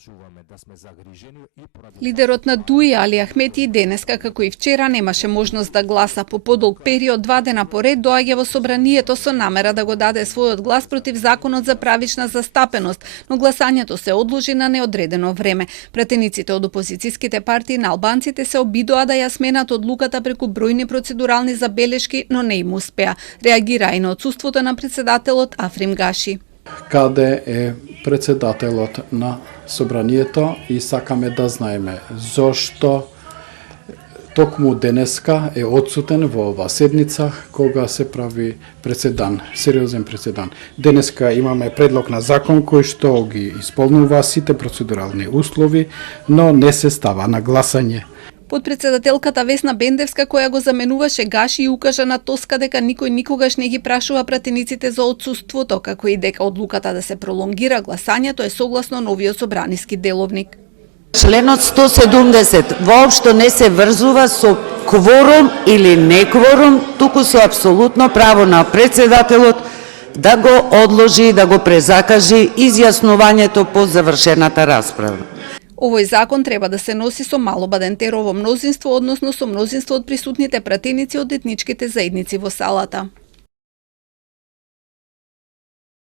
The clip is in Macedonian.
кажуваме да сме загрижени и поради Лидерот на ДУИ Али Ахмети денеска, како и вчера, немаше можност да гласа по подолг период, 2 дена поред доаѓа во собранието со намера да го даде својот глас против законот за правична застапеност, но гласањето се одложи на неодредено време. Пратениците од опозицијските партии на албанците се обидоа да ја сменат одлуката преку бројни процедурални забелешки, но не им успеа. Реагира и на отсуството на председателот Африм Гаши. Каде е председателот на собранието и сакаме да знаеме зошто токму денеска е одсутен во оваа седница кога се прави преседан, сериозен преседан. Денеска имаме предлог на закон кој што ги исполнува сите процедурални услови, но не се става на гласање. Подпредседателката Весна Бендевска, која го заменуваше Гаши, укажа на Тоска дека никој никогаш не ги прашува пратениците за отсуството, како и дека одлуката да се пролонгира гласањето е согласно новиот собраниски деловник. Членот 170 воопшто не се врзува со кворум или не кворум, туку со апсолутно право на председателот да го одложи и да го презакажи изјаснувањето по завршената расправа. Овој закон треба да се носи со мало бадентерово мнозинство, односно со мнозинство од присутните пратеници од етничките заедници во салата.